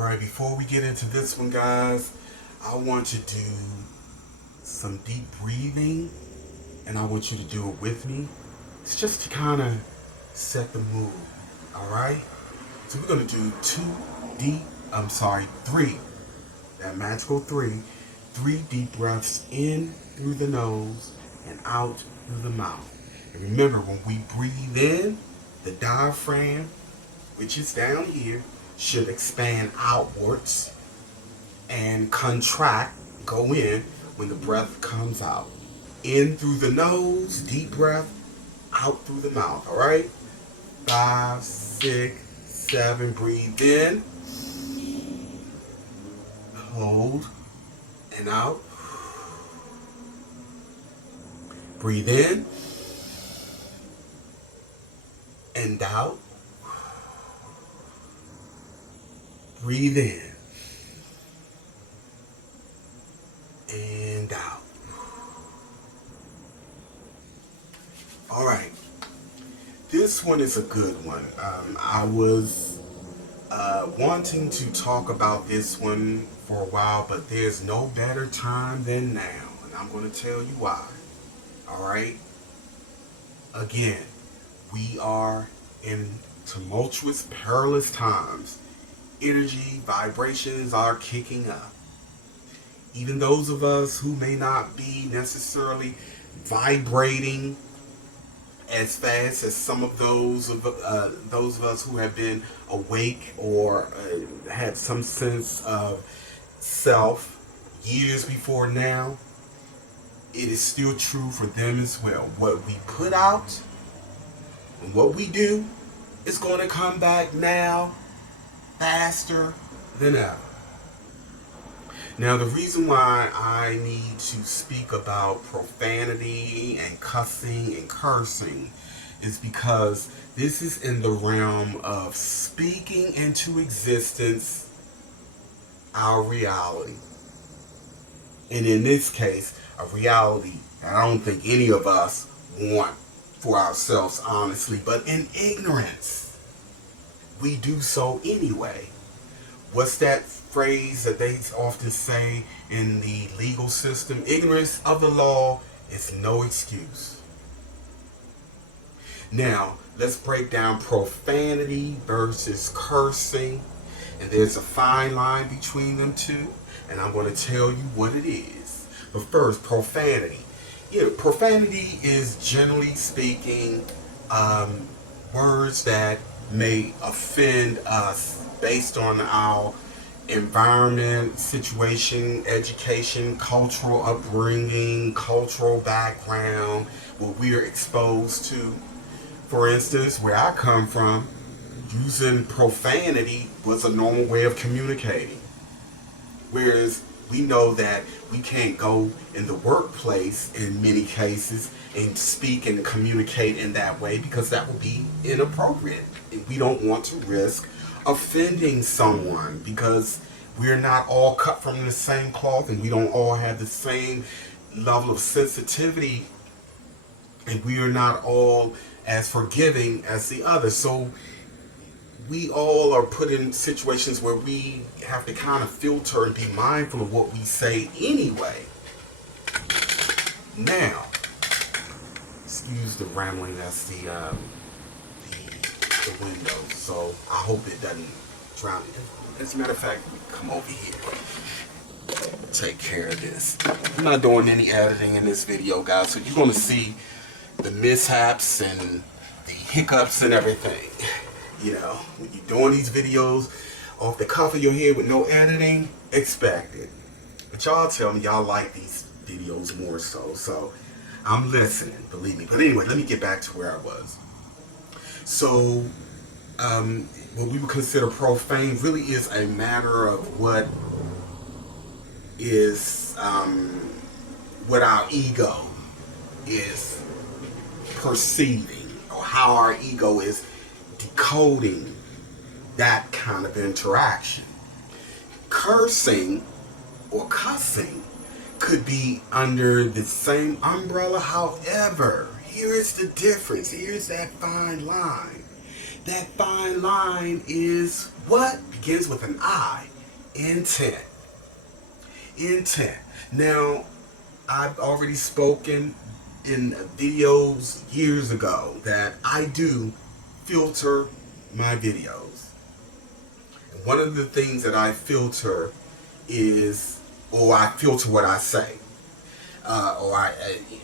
Alright, before we get into this one, guys, I want to do some deep breathing, and I want you to do it with me. It's just to kind of set the mood, alright? So we're going to do three, that magical three deep breaths in through the nose and out through the mouth. And remember, when we breathe in, the diaphragm, which is down here, should expand outwards and contract, go in when the breath comes out. In through the nose, deep breath, out through the mouth, all right? 5, 6, 7, breathe in, hold, and out. Breathe in, and out. Breathe in and out. All right, this one is a good one. I was wanting to talk about this one for a while, but there's no better time than now, and I'm going to tell you why. All right, again, we are in tumultuous, perilous times. Energy, vibrations are kicking up. Even those of us who may not be necessarily vibrating as fast as some of those of us who have been awake or had some sense of self years before now, it is still true for them as well. What we put out and what we do is going to come back now faster than ever. Now, the reason why I need to speak about profanity and cussing and cursing is because this is in the realm of speaking into existence our reality. And in this case, a reality that I don't think any of us want for ourselves, honestly, but in ignorance. We do so anyway. What's that phrase that they often say in the legal system? Ignorance of the law is no excuse. Now, let's break down profanity versus cursing. And there's a fine line between them two. And I'm going to tell you what it is. But first, profanity. Profanity is, generally speaking, words that may offend us based on our environment, situation, education, cultural upbringing, cultural background, what we are exposed to. For instance, where I come from, using profanity was a normal way of communicating. Whereas we know that we can't go in the workplace in many cases and speak and communicate in that way because that would be inappropriate. We don't want to risk offending someone because we're not all cut from the same cloth and we don't all have the same level of sensitivity and we are not all as forgiving as the other. So we all are put in situations where we have to kind of filter and be mindful of what we say anyway. Now, excuse the rambling, that's the window, so I hope it doesn't drown it. As a matter of fact, come over here. Take care of this. I'm not doing any editing in this video, guys, so you're going to see the mishaps and the hiccups and everything. When you're doing these videos off the cuff of your head with no editing, expect it. But y'all tell me y'all like these videos more so I'm listening, believe me. But anyway, let me get back to where I was. So, what we would consider profane really is a matter of what is, what our ego is perceiving, or how our ego is decoding that kind of interaction. Cursing or cussing could be under the same umbrella. However, here is the difference. Here's that fine line. That fine line is what? Begins with an I. Intent. Intent. Now, I've already spoken in videos years ago that I do filter my videos. And one of the things that I filter is, or I filter what I say.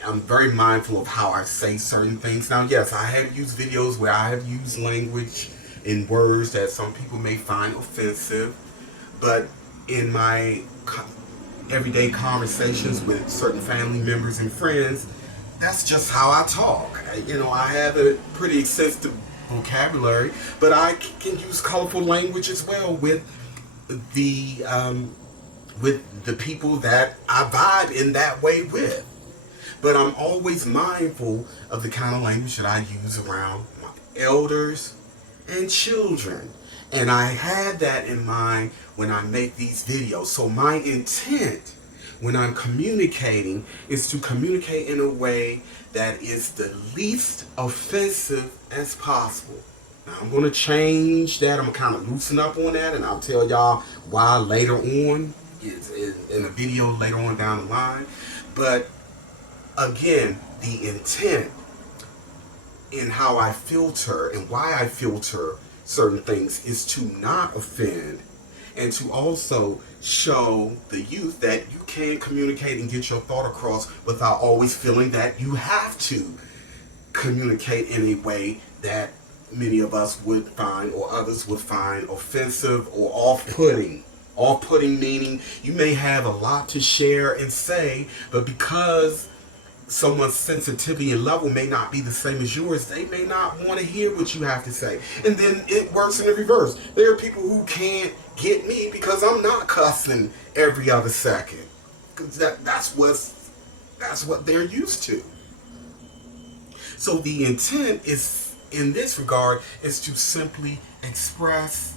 I'm very mindful of how I say certain things. Now, yes, I have used videos where I have used language in words that some people may find offensive, but in my everyday conversations with certain family members and friends, that's just how I talk. I have a pretty extensive vocabulary, but I can use colorful language as well with the people that I vibe in that way with. But I'm always mindful of the kind of language that I use around my elders and children. And I had that in mind when I make these videos. So my intent when I'm communicating is to communicate in a way that is the least offensive as possible. Now, I'm going to change that. I'm going to kind of loosen up on that, and I'll tell y'all why later on, in a video later on down the line. But again, the intent in how I filter and why I filter certain things is to not offend, and to also show the youth that you can communicate and get your thought across without always feeling that you have to communicate in a way that many of us would find or others would find offensive or off-putting. Off-putting meaning you may have a lot to share and say, but because someone's sensitivity and level may not be the same as yours, they may not want to hear what you have to say. And then it works in the reverse. There are people who can't get me because I'm not cussing every other second. Because that's what they're used to. So the intent is, in this regard, is to simply express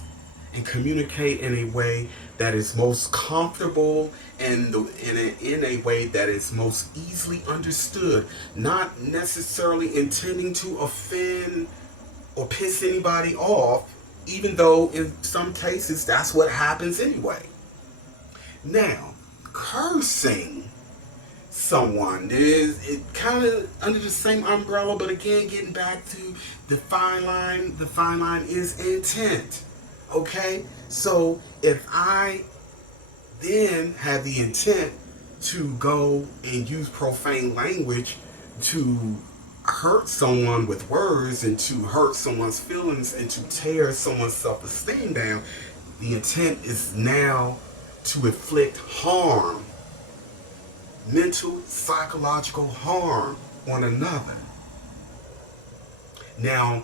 and communicate in a way that is most comfortable and in a way that is most easily understood, not necessarily intending to offend or piss anybody off, even though in some cases that's what happens anyway. Now, cursing someone is it kind of under the same umbrella, but again, getting back to the fine line is intent. Okay, so if I then have the intent to go and use profane language to hurt someone with words and to hurt someone's feelings and to tear someone's self-esteem down, the intent is now to inflict harm, mental, psychological harm on another. Now,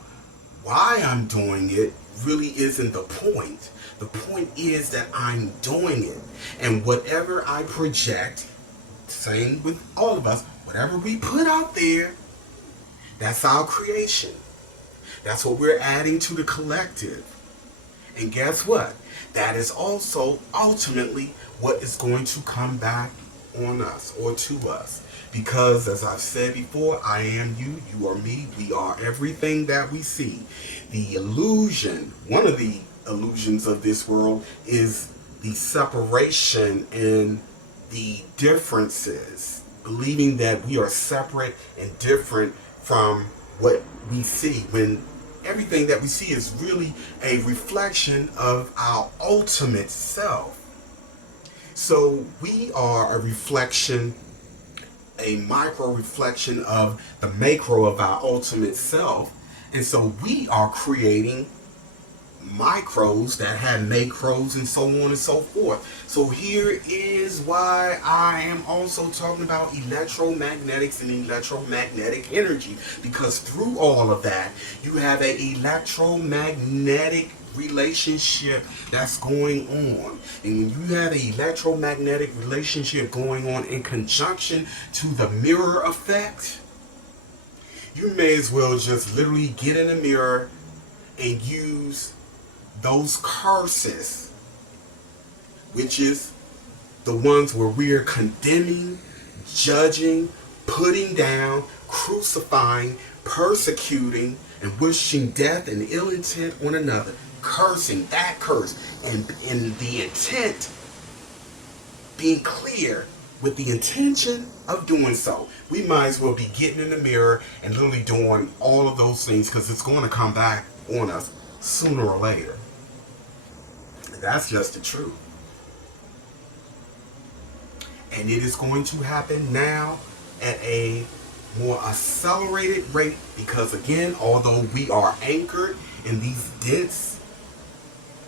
why I'm doing it really isn't the point. The point is that I'm doing it. And whatever I project, same with all of us, whatever we put out there, that's our creation. That's what we're adding to the collective. And guess what? That is also ultimately what is going to come back on us or to us. Because as I've said before, I am you, you are me, we are everything that we see. The illusion, one of the illusions of this world is the separation and the differences. Believing that we are separate and different from what we see, when everything that we see is really a reflection of our ultimate self. So we are a reflection, a micro reflection of the macro of our ultimate self. And so we are creating micros that have macros and so on and so forth. So here is why I am also talking about electromagnetics and electromagnetic energy, because through all of that you have an electromagnetic relationship that's going on. And when you have an electromagnetic relationship going on in conjunction to the mirror effect, you may as well just literally get in a mirror and use those curses, which is the ones where we are condemning, judging, putting down, crucifying persecuting and wishing death and ill intent on another, cursing that curse, and in the intent, being clear with the intention of doing so. We might as well be getting in the mirror and literally doing all of those things, because it's going to come back on us sooner or later. That's just the truth. And it is going to happen now at a more accelerated rate, because again, although we are anchored in these dense,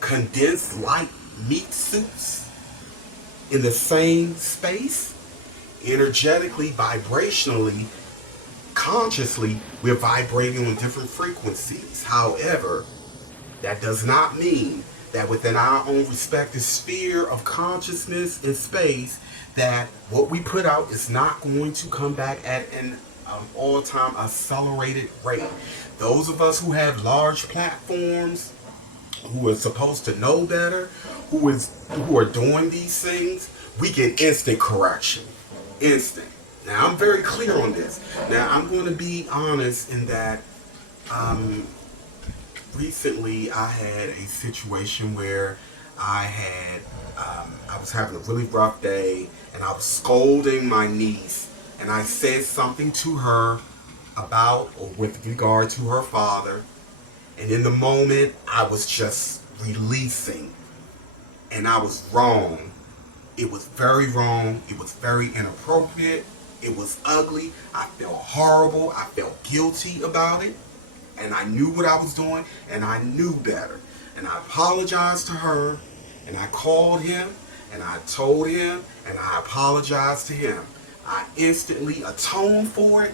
condensed light meat suits in the same space, energetically, vibrationally, consciously, we're vibrating on different frequencies. However, that does not mean that within our own respective sphere of consciousness and space, that what we put out is not going to come back at an all-time accelerated rate. Those of us who have large platforms, who are supposed to know better, who are doing these things, we get instant correction. Instant. Now, I'm very clear on this. Now, I'm going to be honest in that recently I had a situation where I was having a really rough day, and I was scolding my niece, and I said something to her about or with regard to her father, and in the moment I was just releasing, and I was wrong. It was very wrong. It was very inappropriate. It was ugly. I felt horrible. I felt guilty about it, and I knew what I was doing, and I knew better. And I apologized to her, and I called him, and I told him, and I apologized to him. I instantly atoned for it,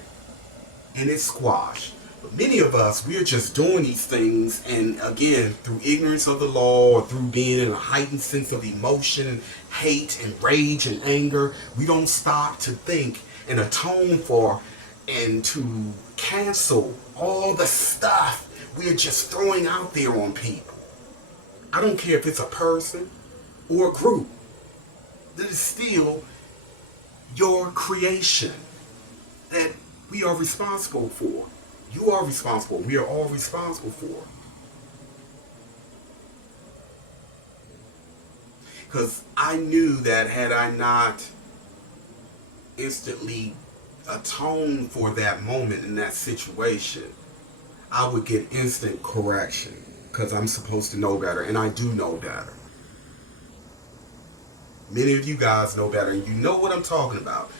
and it squashed. But many of us, we're just doing these things, and again, through ignorance of the law, or through being in a heightened sense of emotion, and hate, and rage, and anger, we don't stop to think and atone for and to cancel all the stuff we're just throwing out there on people. I don't care if it's a person or a group. That is still your creation that we are responsible for. You are responsible. We are all responsible for. Because I knew that had I not instantly atoned for that moment in that situation, I would get instant correction, because I'm supposed to know better, and I do know better. Many of you guys know better, and you know what I'm talking about.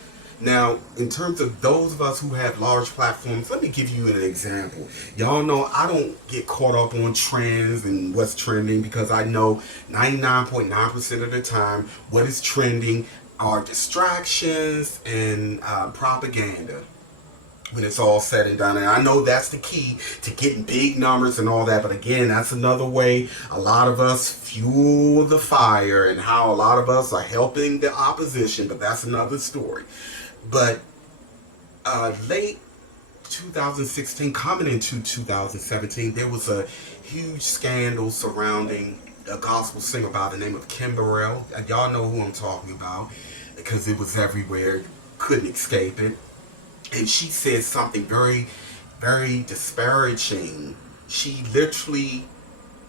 Now, in terms of those of us who have large platforms, let me give you an example. Y'all know I don't get caught up on trends and what's trending, because I know 99.9% of the time what is trending are distractions and propaganda when it's all said and done. And I know that's the key to getting big numbers and all that, but again, that's another way a lot of us fuel the fire, and how a lot of us are helping the opposition, but that's another story. But late 2016 coming into 2017, there was a huge scandal surrounding a gospel singer by the name of Kim Burrell. Y'all know who I'm talking about, because it was everywhere, couldn't escape it. And she said something very, very disparaging. She literally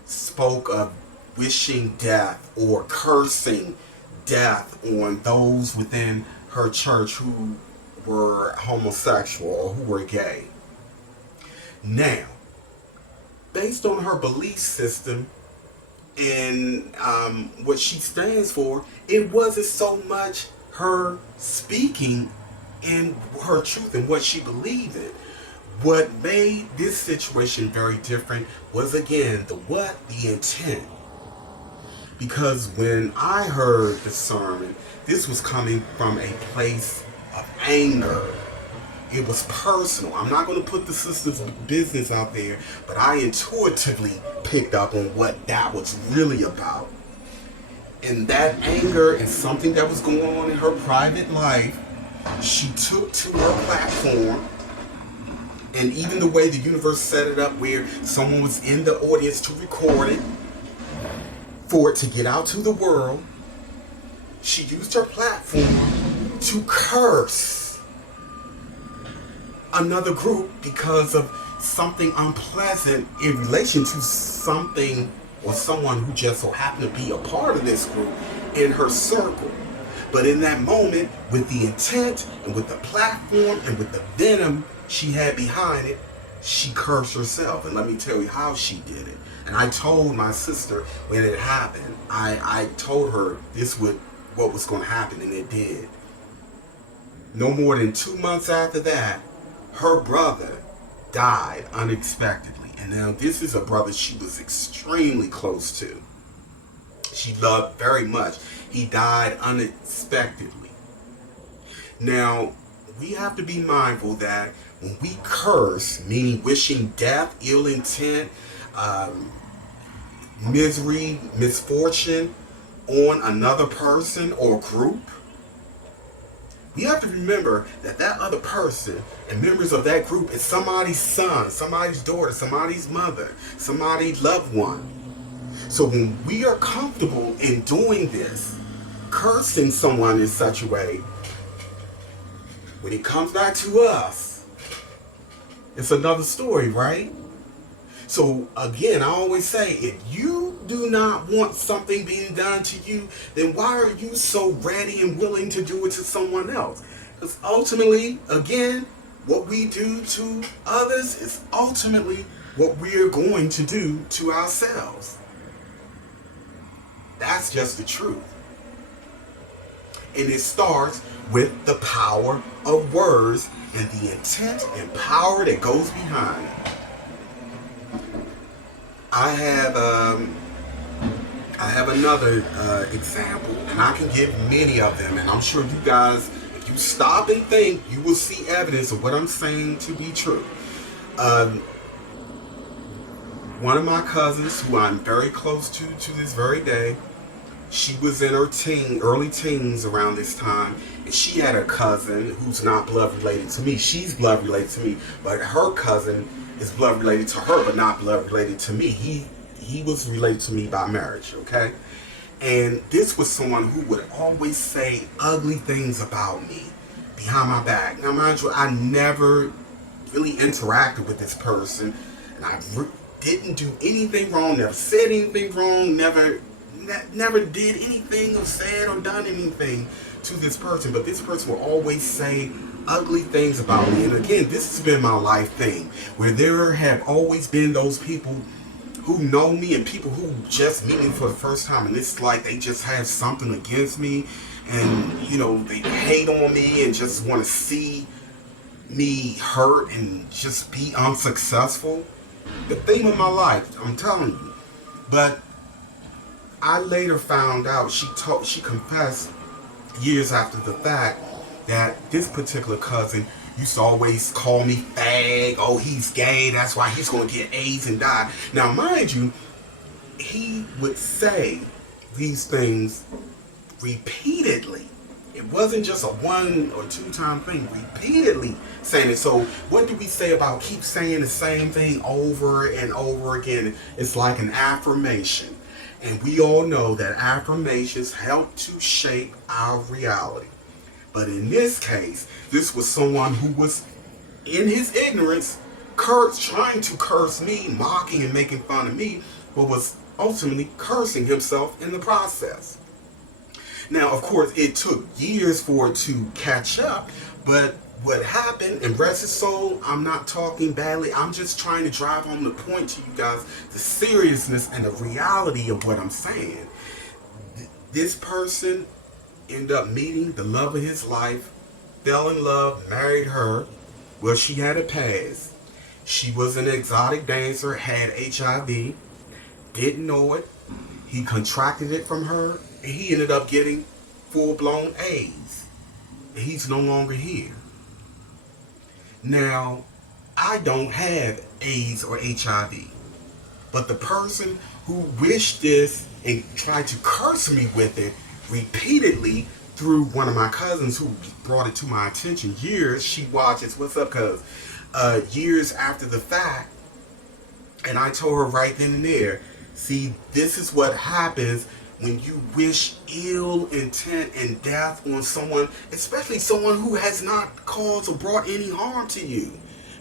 spoke of wishing death or cursing death on those within her church who were homosexual or who were gay. Now, based on her belief system and what she stands for, it wasn't so much her speaking and her truth and what she believed in. What made this situation very different was, again, the intent. Because when I heard the sermon, this was coming from a place of anger. It was personal. I'm not going to put the sister's business out there, but I intuitively picked up on what that was really about. And that anger and something that was going on in her private life, she took to her platform, and even the way the universe set it up where someone was in the audience to record it, for it to get out to the world, she used her platform to curse another group because of something unpleasant in relation to something or someone who just so happened to be a part of this group in her circle. But in that moment, with the intent and with the platform and with the venom she had behind it, she cursed herself. And let me tell you how she did it. And I told my sister when it happened, I told her what was going to happen, and it did. No more than 2 months after that, her brother died unexpectedly. And now this is a brother she was extremely close to. She loved very much. He died unexpectedly. Now, we have to be mindful that when we curse, meaning wishing death, ill intent, misery, misfortune on another person or group, we have to remember that that other person and members of that group is somebody's son, somebody's daughter, somebody's mother, somebody's loved one. So when we are comfortable in doing this, cursing someone in such a way, when it comes back to us, it's another story, right? So again, I always say, if you do not want something being done to you, then why are you so ready and willing to do it to someone else? Because ultimately, again, what we do to others is ultimately what we are going to do to ourselves. That's just the truth. And it starts with the power of words and the intent and power that goes behind it. I have another example, and I can give many of them, and I'm sure you guys, if you stop and think, you will see evidence of what I'm saying to be true. One of my cousins, who I'm very close to this very day, she was in her early teens around this time, and she had a cousin who's not blood related to me. She's blood related to me, but her cousin is blood related to her, but not blood related to me. He was related to me by marriage, okay? And this was someone who would always say ugly things about me behind my back. Now, mind you, I never really interacted with this person, and I didn't do anything wrong, never said anything wrong, never did anything or said or done anything to this person. But this person will always say ugly things about me. And again, this has been my life thing, where there have always been those people who know me and people who just meet me for the first time, and it's like they just have something against me, and you know, they hate on me and just want to see me hurt and just be unsuccessful. The theme of my life, I'm telling you. But I later found out, she confessed years after the fact, that this particular cousin used to always call me fag. Oh, he's gay, that's why he's going to get AIDS and die. Now, mind you, he would say these things repeatedly. It wasn't just a 1 or 2 time thing, repeatedly saying it. So what do we say about keep saying the same thing over and over again? It's like an affirmation. And we all know that affirmations help to shape our reality. But in this case, this was someone who was, in his ignorance, trying to curse me, mocking and making fun of me, but was ultimately cursing himself in the process. Now, of course, it took years for it to catch up, but what happened, and rest his soul, I'm not talking badly, I'm just trying to drive home the point to you guys, the seriousness and the reality of what I'm saying. This person ended up meeting the love of his life, fell in love, married her. Well, she had a past. She was an exotic dancer, had HIV, didn't know it. He contracted it from her, and he ended up getting full-blown AIDS. And he's no longer here. Now, I don't have AIDS or HIV, but the person who wished this and tried to curse me with it repeatedly through one of my cousins who brought it to my attention years, she watches, what's up, cuz? Years after the fact, and I told her right then and there, see, this is what happens when you wish ill intent and death on someone, especially someone who has not caused or brought any harm to you.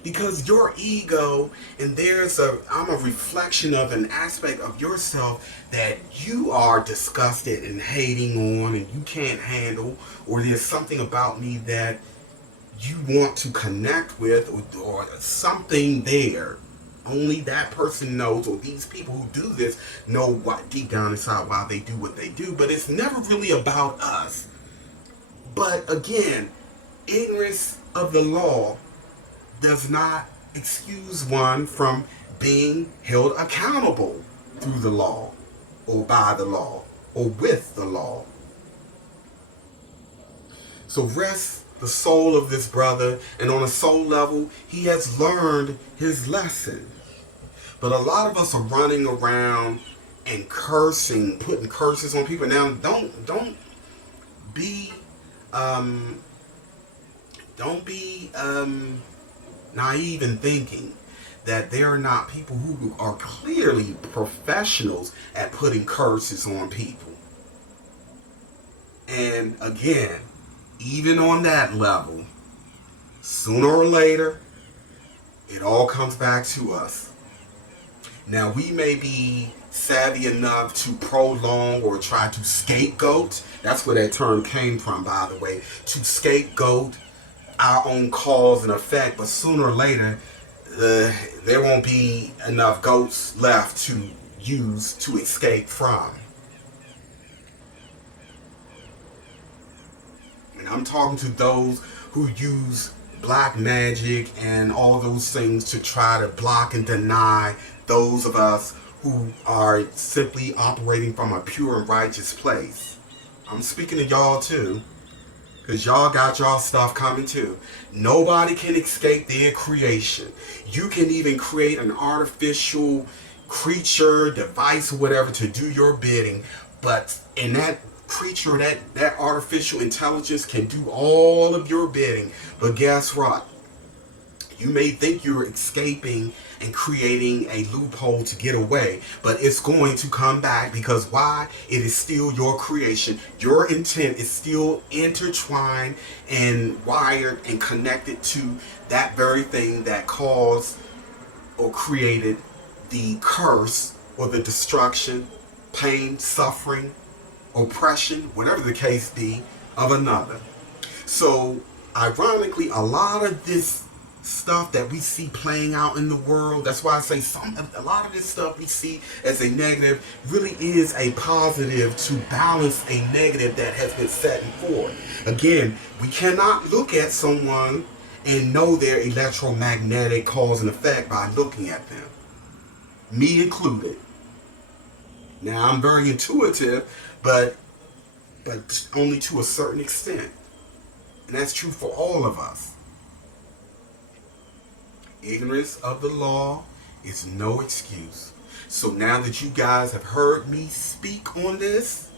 Because your ego, and I'm a reflection of an aspect of yourself that you are disgusted and hating on and you can't handle, or there's something about me that you want to connect with, or something there. Only that person knows, or these people who do this know what deep down inside why they do what they do, but it's never really about us. But again, ignorance of the law does not excuse one from being held accountable through the law, or by the law, or with the law. So rest the soul of this brother, and on a soul level, he has learned his lesson. But a lot of us are running around and cursing, putting curses on people. Now, don't be naive in thinking that there are not people who are clearly professionals at putting curses on people. And again, even on that level, sooner or later, it all comes back to us. Now, we may be savvy enough to prolong or try to scapegoat. That's where that term came from, by the way. To scapegoat our own cause and effect, but sooner or later there won't be enough goats left to use to escape from. And I'm talking to those who use black magic and all those things to try to block and deny those of us who are simply operating from a pure and righteous place. I'm speaking to y'all too, because y'all got y'all stuff coming too. Nobody can escape their creation. You can even create an artificial creature, device, or whatever to do your bidding. But in that creature, that artificial intelligence can do all of your bidding. But guess what? You may think you're escaping and creating a loophole to get away, but it's going to come back, because why? It is still your creation. Your intent is still intertwined and wired and connected to that very thing that caused or created the curse or the destruction, pain, suffering, oppression, whatever the case be, of another. So ironically, a lot of this stuff that we see playing out in the world, that's why I say a lot of this stuff we see as a negative really is a positive to balance a negative that has been set forth. Again, we cannot look at someone and know their electromagnetic cause and effect by looking at them, me included. Now, I'm very intuitive, but only to a certain extent, and that's true for all of us. Ignorance of the law is no excuse. So now that you guys have heard me speak on this,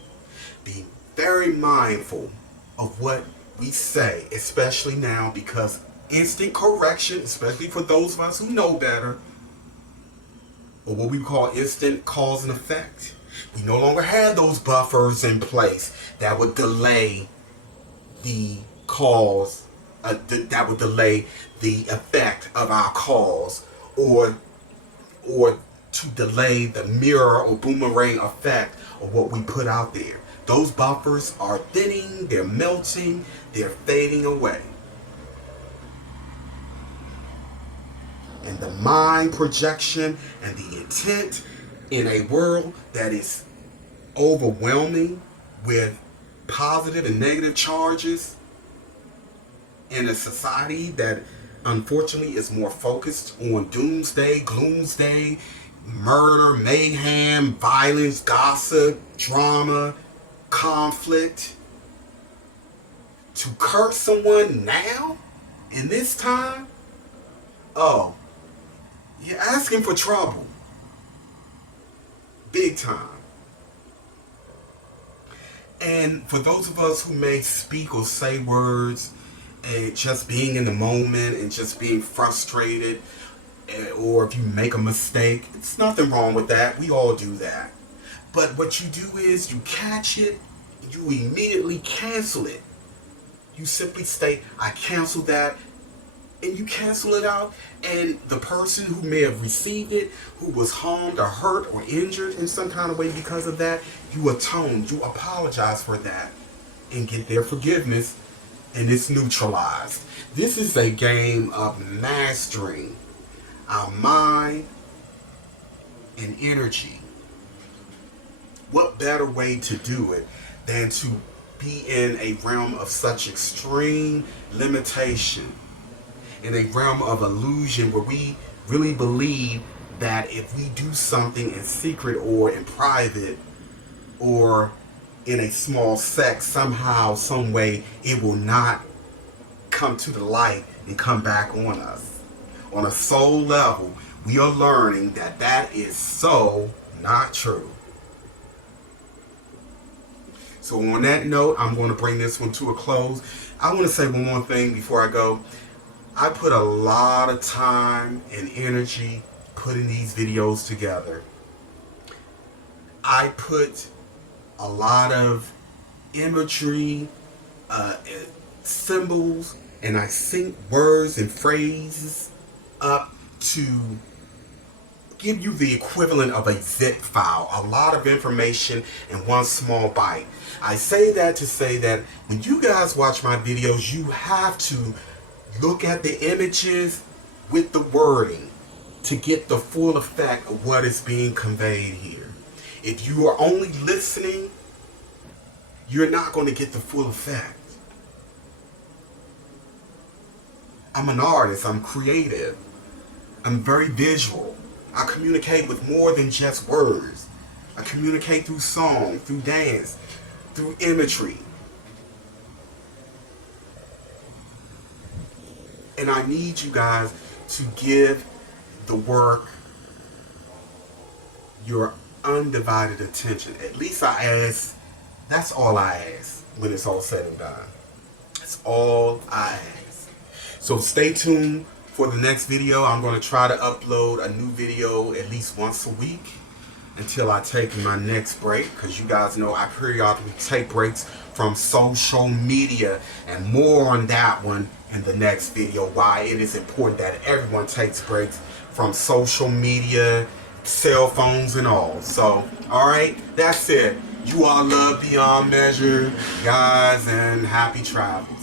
be very mindful of what we say, especially now, because instant correction, especially for those of us who know better, or what we call instant cause and effect. We no longer have those buffers in place that would delay the cause, that would delay the effect of our cause, or to delay the mirror or boomerang effect of what we put out there. Those buffers are thinning, they're melting, they're fading away. And the mind projection and the intent in a world that is overwhelming with positive and negative charges, in a society that unfortunately is more focused on doomsday, gloomsday, murder, mayhem, violence, gossip, drama, conflict. To curse someone now, in this time, oh, you're asking for trouble. Big time. And for those of us who may speak or say words and just being in the moment and just being frustrated, or if you make a mistake, it's nothing wrong with that. We all do that. But what you do is you catch it, you immediately cancel it. You simply state, I cancel that, and you cancel it out, and the person who may have received it, who was harmed or hurt or injured in some kind of way because of that, you atone, you apologize for that, and get their forgiveness, and it's neutralized. This is a game of mastering our mind and energy. What better way to do it than to be in a realm of such extreme limitation, in a realm of illusion where we really believe that if we do something in secret or in private or in a small sect, somehow, some way, it will not come to the light and come back on us. On a soul level, we are learning that that is so not true. So on that note, I'm going to bring this one to a close. I want to say one more thing before I go. I put a lot of time and energy putting these videos together. I put a lot of imagery, symbols, and I sync words and phrases up to give you the equivalent of a zip file, a lot of information in one small bite. I say that to say that when you guys watch my videos, you have to look at the images with the wording to get the full effect of what is being conveyed here. If you are only listening, you're not going to get the full effect. I'm an artist, I'm creative, I'm very visual. I communicate with more than just words. I communicate through song, through dance, through imagery. And I need you guys to give the work your undivided attention. At least I ask, that's all I ask when it's all said and done. That's all I ask. So stay tuned for the next video. I'm going to try to upload a new video at least once a week until I take my next break, because you guys know I periodically take breaks from social media, and more on that one in the next video, why it is important that everyone takes breaks from social media, cell phones and all. So, alright, that's it. You all love beyond measure, guys, and happy travel.